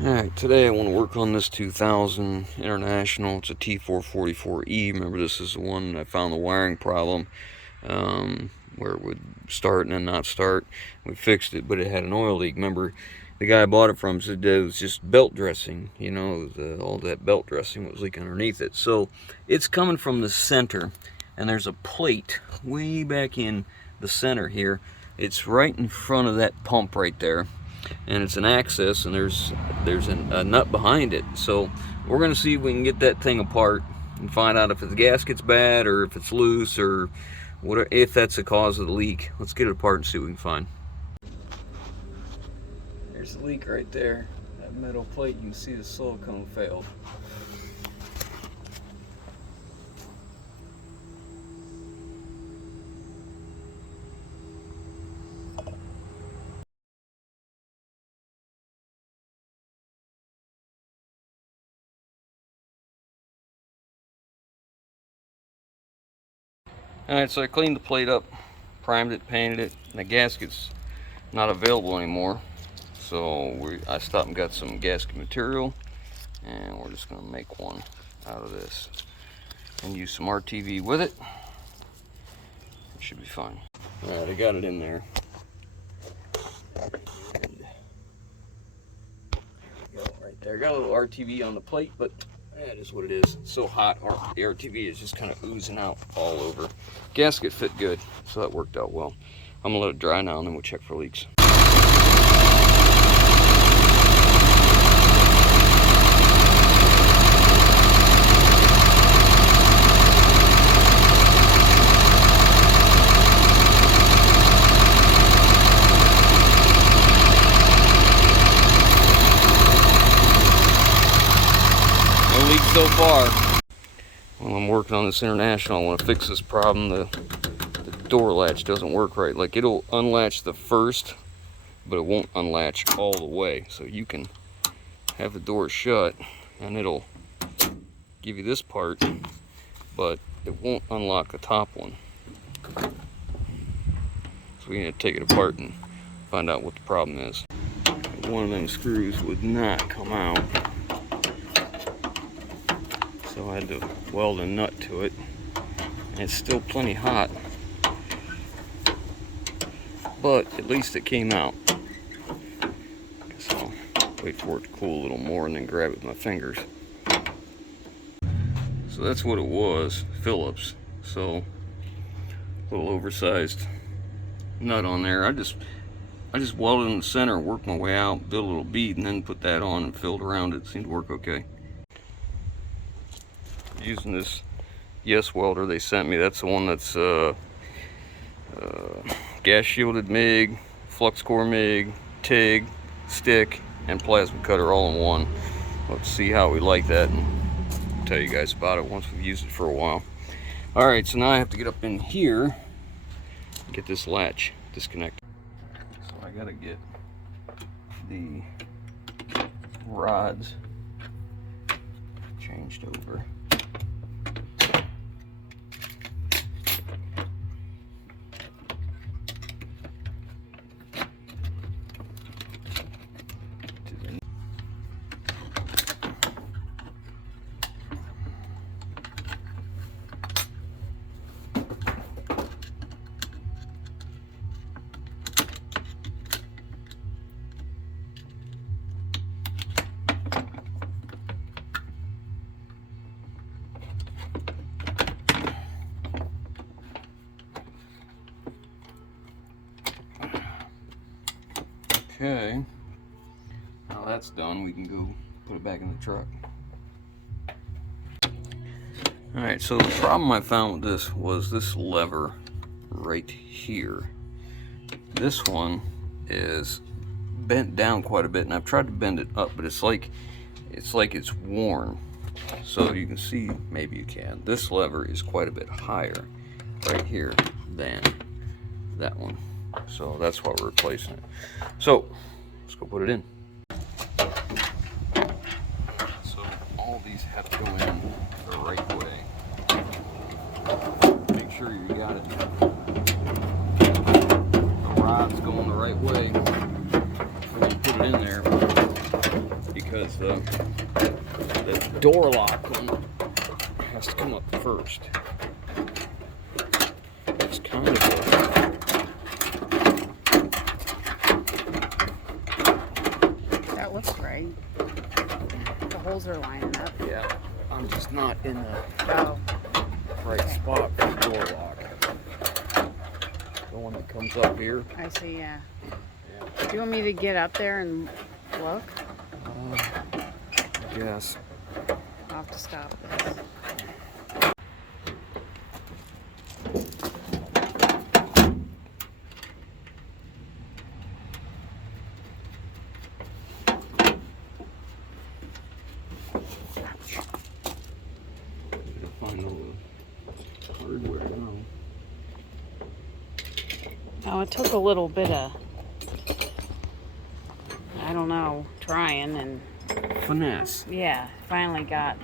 Alright, today I want to work on this 2000 International. It's a T444E. Remember, this is the one I found the wiring problem where it would start and then not start. We fixed it, but it had an oil leak. Remember, the guy I bought it from said it was just belt dressing. You know, all that belt dressing was leaking underneath it. So it's coming from the center, and there's a plate way back in the center here. It's right in front of that pump right there. And it's an access, and there's a nut behind it. So we're going to see if we can get that thing apart and find out if the gasket's bad or if it's loose or whatever, if that's the cause of the leak. Let's get it apart and see what we can find. There's the leak right there. That metal plate, you can see the silicone failed. Alright, so I cleaned the plate up, primed it, painted it, and the gasket's not available anymore. So I stopped and got some gasket material, and we're just going to make one out of this and use some RTV with it. It should be fine. Alright, I got it in there. Right there, got a little RTV on the plate, but that is what it is. It's so hot, the RTV is just kind of oozing out all over. Gasket fit good, so that worked out well. I'm gonna let it dry now, and then we'll check for leaks. No leaks so far. While I'm working on this International, I want to fix this problem. The door latch doesn't work right. Like, it'll unlatch the first, but it won't unlatch all the way. So you can have the door shut and it'll give you this part, but it won't unlock the top one. So we need to take it apart and find out what the problem is. One of them screws would not come out, so I had to weld a nut to it, and it's still plenty hot, but at least it came out. Guess I'll wait for it to cool a little more and then grab it with my fingers. So that's what it was, Phillips. So a little oversized nut on there. I just welded in the center, worked my way out, built a little bead, and then put that on and filled around it. Seemed to work okay. Using this Yes welder they sent me. That's the one that's gas shielded MIG, flux core MIG, TIG, stick, and plasma cutter all in one. Let's see how we like that and tell you guys about it once we've used it for a while. Alright, so now I have to get up in here and get this latch disconnected. So I gotta get the rods changed over. Okay, now that's done, we can go put it back in the truck. Alright, so the problem I found with this was this lever right here. This one is bent down quite a bit, and I've tried to bend it up, but it's like it's worn. So you can see, maybe you can, this lever is quite a bit higher right here than that one. So that's why we're replacing it. So let's go put it in. So all these have to go in the right way. Make sure you got it. The rod's going the right way before you put it in there, because because the door lock one has to come up first. It's kind of that looks right. The holes are lining up. yeah, I'm just not in the right Okay. spot for the door lock. The one that comes up here. I see, yeah. Yeah. Do you want me to get up there and look? I guess. I'll have to stop this. Gotta find all the hardware now. Oh, it took a little bit of, I don't know, trying, and Finesse. yeah, finally got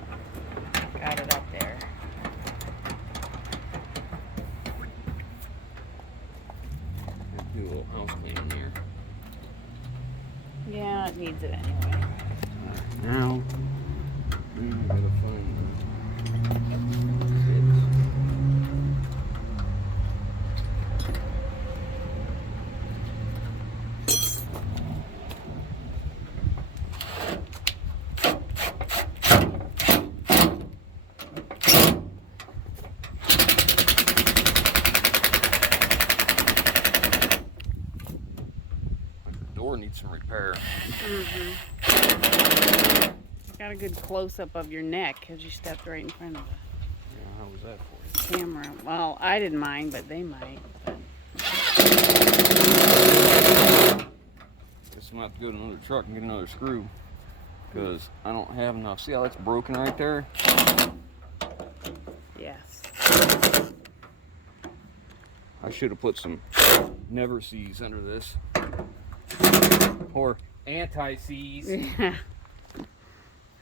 it up there. Do a little house cleaning here. Yeah, it needs it anyway. Now, I gotta find the door needs some repair. Got a good close-up of your neck because you stepped right in front of Yeah, how was that for the camera. Well, I didn't mind, but they might. But Guess I'm gonna have to go to another truck and get another screw. Because I don't have enough. See how that's broken right there? yes. I should have put some never seize under this. Or anti-seize. Yeah.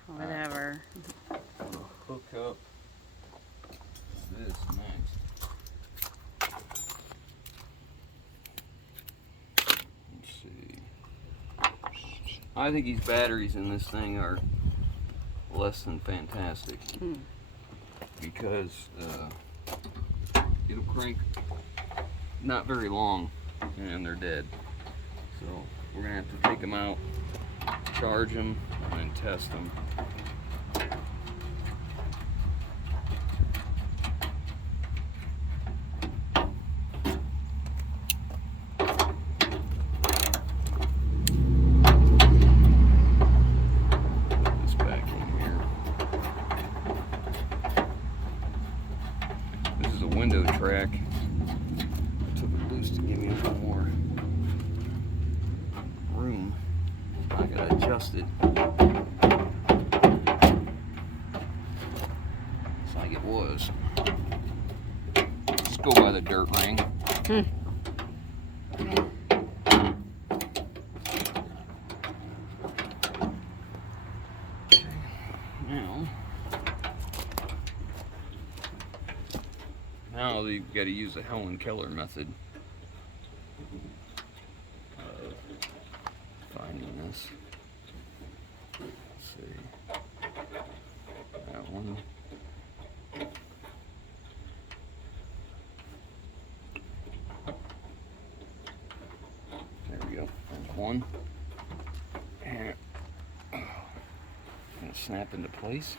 Whatever. Hook up this next. Let's see. I think these batteries in this thing are less than fantastic. Because it'll crank not very long and they're dead. So we're gonna have to take them out, charge them, and then test them. Put this back in here. This is a window track. I took it loose to give me a little more room. I gotta adjust it. It's like it was. Just go by the dirt ring. Now you've got to use the Helen Keller method of finding this. Let's see. That one. There we go. There's one. And gonna snap into place.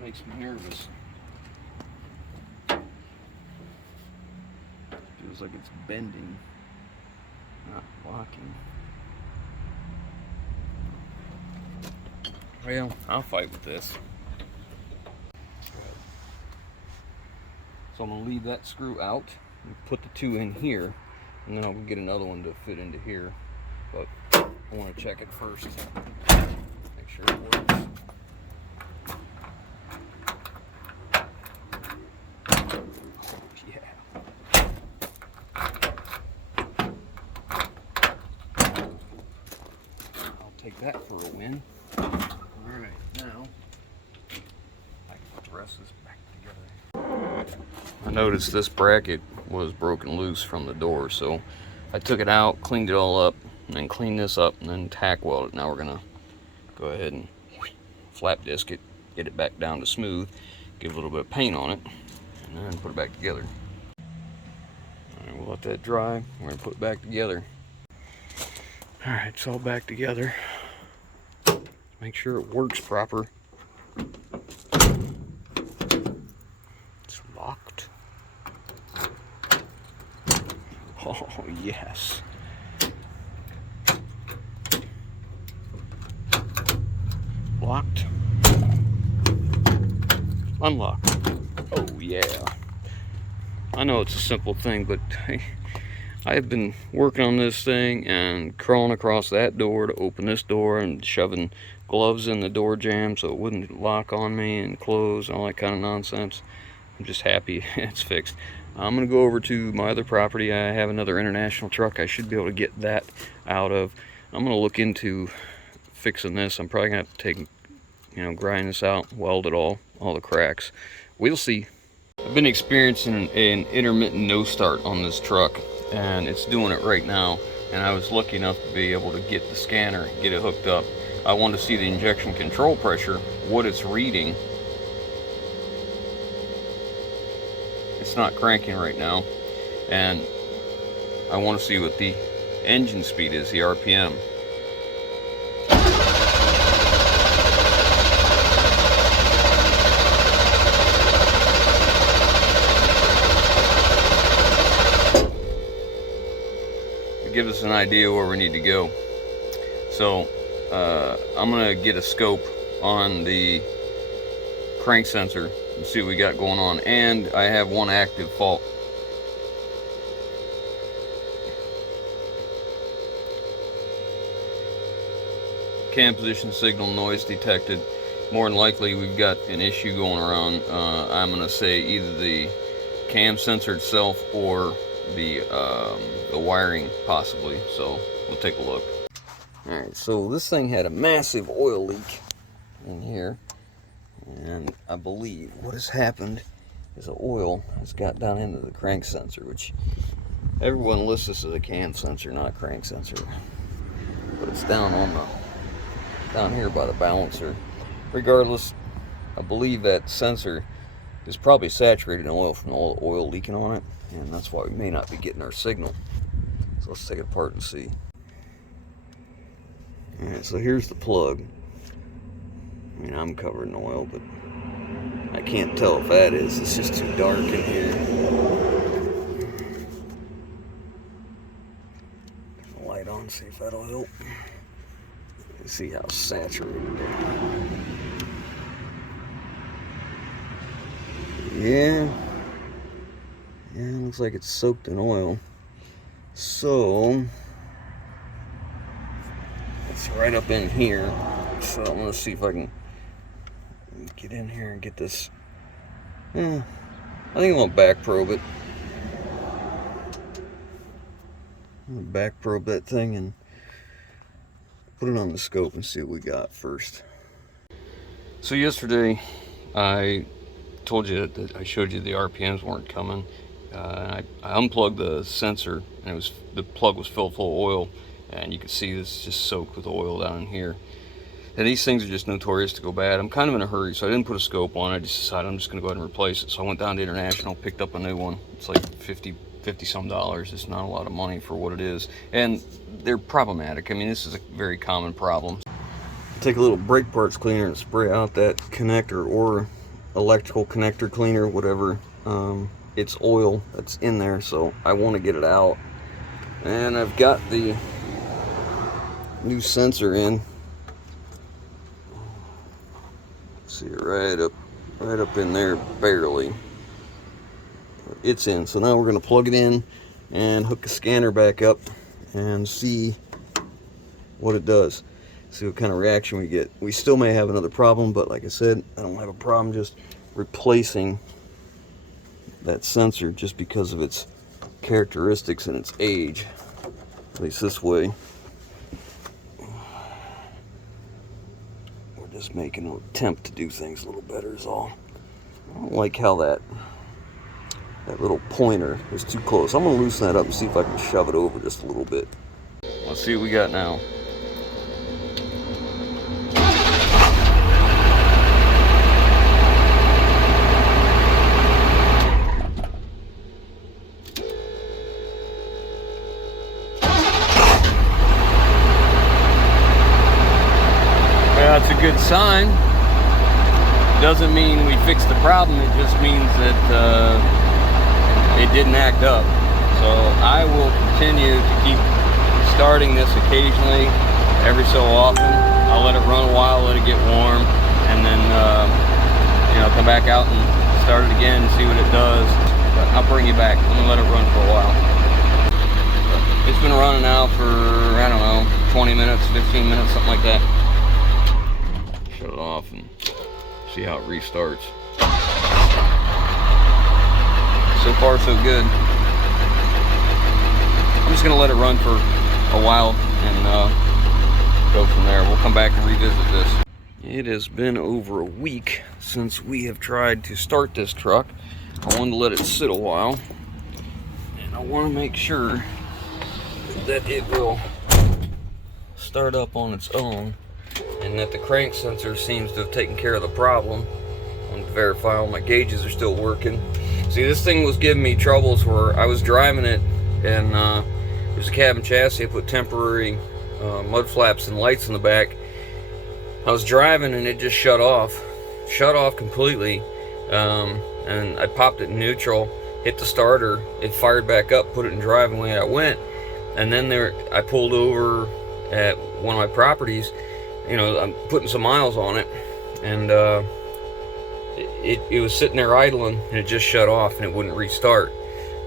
Makes me nervous. Feels like it's bending, not locking. Well, I'll fight with this. So I'm gonna leave that screw out and put the two in here, and then I'll get another one to fit into here. But I want to check it first. Make sure it works. Take that for a win. Alright, now I can put the rest of this back together. I noticed this bracket was broken loose from the door, so I took it out, cleaned it all up, and then cleaned this up, and then tack weld it. Now we're gonna go ahead and flap disc it, get it back down to smooth, give a little bit of paint on it, and then put it back together. Alright, we'll let that dry. We're gonna put it back together. Alright, it's all back together. Make sure it works proper. It's locked. Oh, yes. Locked. Unlocked. Oh, yeah. I know it's a simple thing, but I have been working on this thing and crawling across that door to open this door and shoving gloves in the door jamb so it wouldn't lock on me and close and all that kind of nonsense. I'm just happy it's fixed. I'm going to go over to my other property. I have another international truck I should be able to get that out of. I'm going to look into fixing this. I'm probably going to have to take, grind this out, weld it all the cracks. We'll see. I've been experiencing an intermittent no start on this truck, and it's doing it right now. And I was lucky enough to be able to get the scanner, get it hooked up. I wanted to see the injection control pressure, what it's reading. It's not cranking right now, and I want to see what the engine speed is, the RPM. It gives us an idea where we need to go. So I'm gonna get a scope on the crank sensor and see what we got going on. And I have one active fault. Cam position signal noise detected. More than likely we've got an issue going around. I'm gonna say either the cam sensor itself or the wiring possibly. So we'll take a look. Alright, so this thing had a massive oil leak in here, and I believe what has happened is the oil has got down into the crank sensor, which everyone lists this as a cam sensor, not a crank sensor, but it's down here by the balancer. Regardless, I believe that sensor is probably saturated in oil from all the oil leaking on it, and that's why we may not be getting our signal. So let's take it apart and see. Alright, so here's the plug. I mean, I'm covered in oil, but I can't tell if that is. It's just too dark in here. Turn the light on, see if that'll help. You see how saturated it is. Yeah, it looks like it's soaked in oil. So it's right up in here. So I'm gonna see if I can get in here and get this. I think I'm gonna back probe it. I'm gonna back probe that thing and put it on the scope and see what we got first. So yesterday I told you that I showed you the RPMs weren't coming. I unplugged the sensor, and the plug was filled full of oil, and you can see this just soaked with oil down in here. And these things are just notorious to go bad. I'm kind of in a hurry, so I didn't put a scope on. I just decided I'm just going to go ahead and replace it. So I went down to International, picked up a new one. It's like $50 some. It's not a lot of money for what it is, and they're problematic. I mean, this is a very common problem. Take a little brake parts cleaner and spray out that connector, or electrical connector cleaner, whatever. It's oil that's in there, so I want to get it out. And I've got the new sensor in. See it right up in there, barely. It's in. So now we're going to plug it in and hook the scanner back up and see what it does. See what kind of reaction we get. We still may have another problem, but like I said, I don't have a problem just replacing that sensor just because of its characteristics and its age. At least this way. We're just making an attempt to do things a little better is all. I don't like how that that little pointer is too close. I'm gonna loosen that up and see if I can shove it over just a little bit. Let's see what we got now. That's a good sign. Doesn't mean we fixed the problem, it just means that it didn't act up. So I will continue to keep starting this occasionally, every so often. I'll let it run a while, let it get warm, and then you know, come back out and start it again and see what it does. But I'll bring you back. I'm gonna let it run for a while. But it's been running now for, I don't know, 20 minutes, 15 minutes, something like that. Shut it off and see how it restarts. So far so good. I'm just gonna let it run for a while and go from there. We'll come back and revisit this. It has been over a week since we have tried to start this truck. I wanted to let it sit a while, and I want to make sure that it will start up on its own, and that the crank sensor seems to have taken care of the problem. I want to verify all my gauges are still working. See, this thing was giving me troubles where I was driving it, and there's a cabin chassis. I put temporary mud flaps and lights in the back. I was driving and it just shut off completely, and I popped it in neutral, hit the starter, it fired back up, put it in drive, and away I went. And then I pulled over at one of my properties. You know, I'm putting some miles on it, and it was sitting there idling, and it just shut off and it wouldn't restart.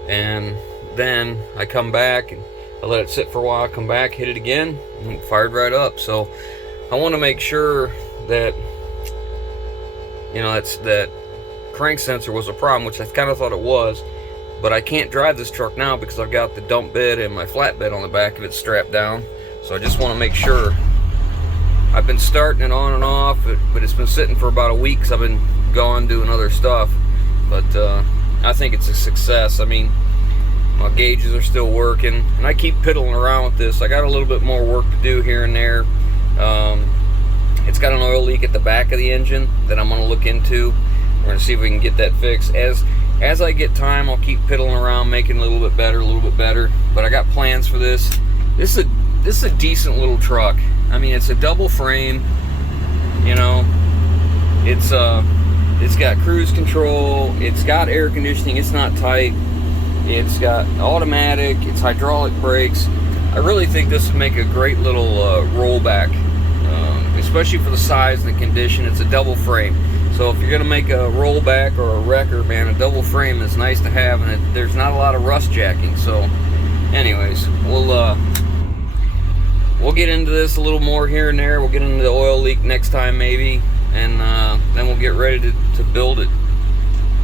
And then I come back and I let it sit for a while, come back, hit it again, and it fired right up. So I want to make sure that, you know, that crank sensor was a problem, which I kind of thought it was. But I can't drive this truck now because I've got the dump bed and my flatbed on the back of it strapped down. So I just want to make sure. I've been starting it on and off, but it's been sitting for about a week because I've been gone doing other stuff. But I think it's a success. I mean, my gauges are still working, and I keep piddling around with this. I got a little bit more work to do here and there. It's got an oil leak at the back of the engine that I'm going to look into. We're going to see if we can get that fixed. As I get time, I'll keep piddling around, making it a little bit better. But I got plans for this. This is a decent little truck. I mean, it's a double frame, you know. It's got cruise control. It's got air conditioning. It's not tight. It's got automatic. It's hydraulic brakes. I really think this would make a great little rollback, especially for the size and the condition. It's a double frame. So if you're gonna make a rollback or a wrecker, man, a double frame is nice to have, and there's not a lot of rust jacking. So, anyways, we'll get into this a little more here and there. We'll get into the oil leak next time maybe, and then we'll get ready to build it.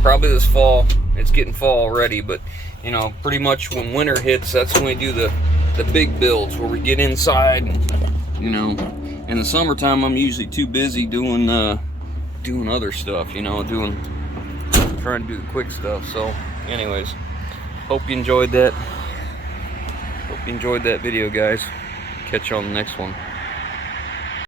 Probably this fall. It's getting fall already, but you know, pretty much when winter hits, that's when we do the big builds where we get inside. And, you know, in the summertime, I'm usually too busy doing other stuff, you know, trying to do the quick stuff. So anyways, hope you enjoyed that video, guys. Catch you on the next one.